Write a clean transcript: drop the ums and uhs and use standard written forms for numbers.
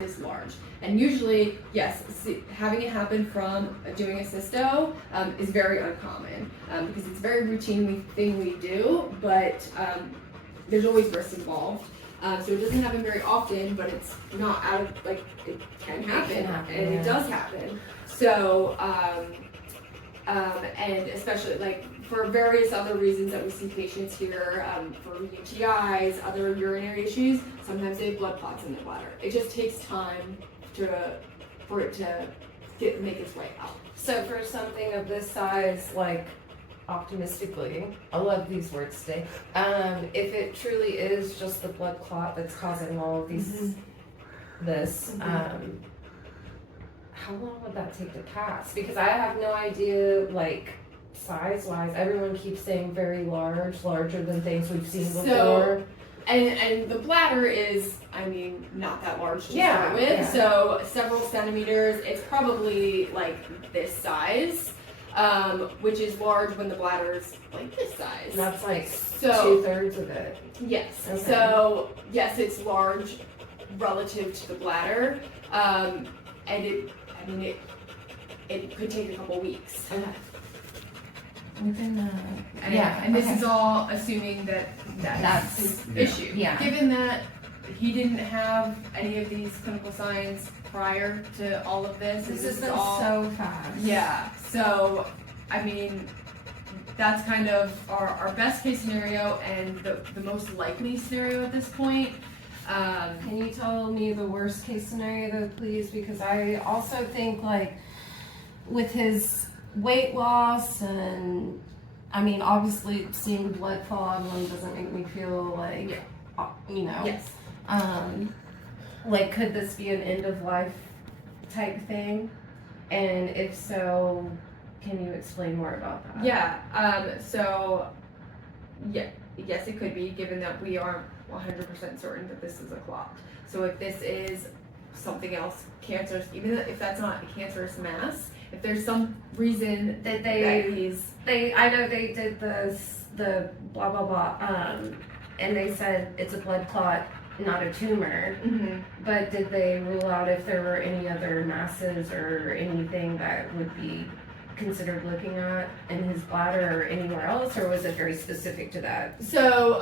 is large. And usually, yes, having it happen from doing a cysto is very uncommon because it's a very routine thing we do, but there's always risk involved. So it doesn't happen very often, but it's not out of, like, it can happen, and it does happen. So, and especially, like, for various other reasons that we see patients here, for UTIs, other urinary issues, sometimes they have blood clots in their bladder. It just takes time for it to make its way out. So for something of this size, like, optimistically, I love these words today, if it truly is just the blood clot that's causing all of these, how long would that take to pass? Because I have no idea, like, size-wise, everyone keeps saying very large, larger than things we've seen before. And the bladder is, I mean, not that large to start with, so several centimeters. It's probably like this size, which is large when the bladder is like this size. That's like 2/3 of it. Yes. Okay. So yes, it's large relative to the bladder, and it could take a couple weeks. Okay. And this is all assuming that that's his issue. Yeah. Given that he didn't have any of these clinical signs prior to all of this. This has been all so fast. Yeah. So, I mean, that's kind of our best case scenario and the most likely scenario at this point. Can you tell me the worst case scenario though, please? Because I also think, like, with his weight loss and, I mean, obviously seeing blood clot one doesn't make me feel like, you know. Yes. Like, could this be an end of life type thing? And if so, can you explain more about that? Yeah. So, yes, it could be, given that we aren't 100% certain that this is a clot. So if this is something else cancerous, even if that's not a cancerous mass, if there's some reason That I know they did the blah blah blah, and they said it's a blood clot, not a tumor. Mm-hmm. But did they rule out if there were any other masses or anything that would be considered looking at in his bladder or anywhere else, or was it very specific to that? So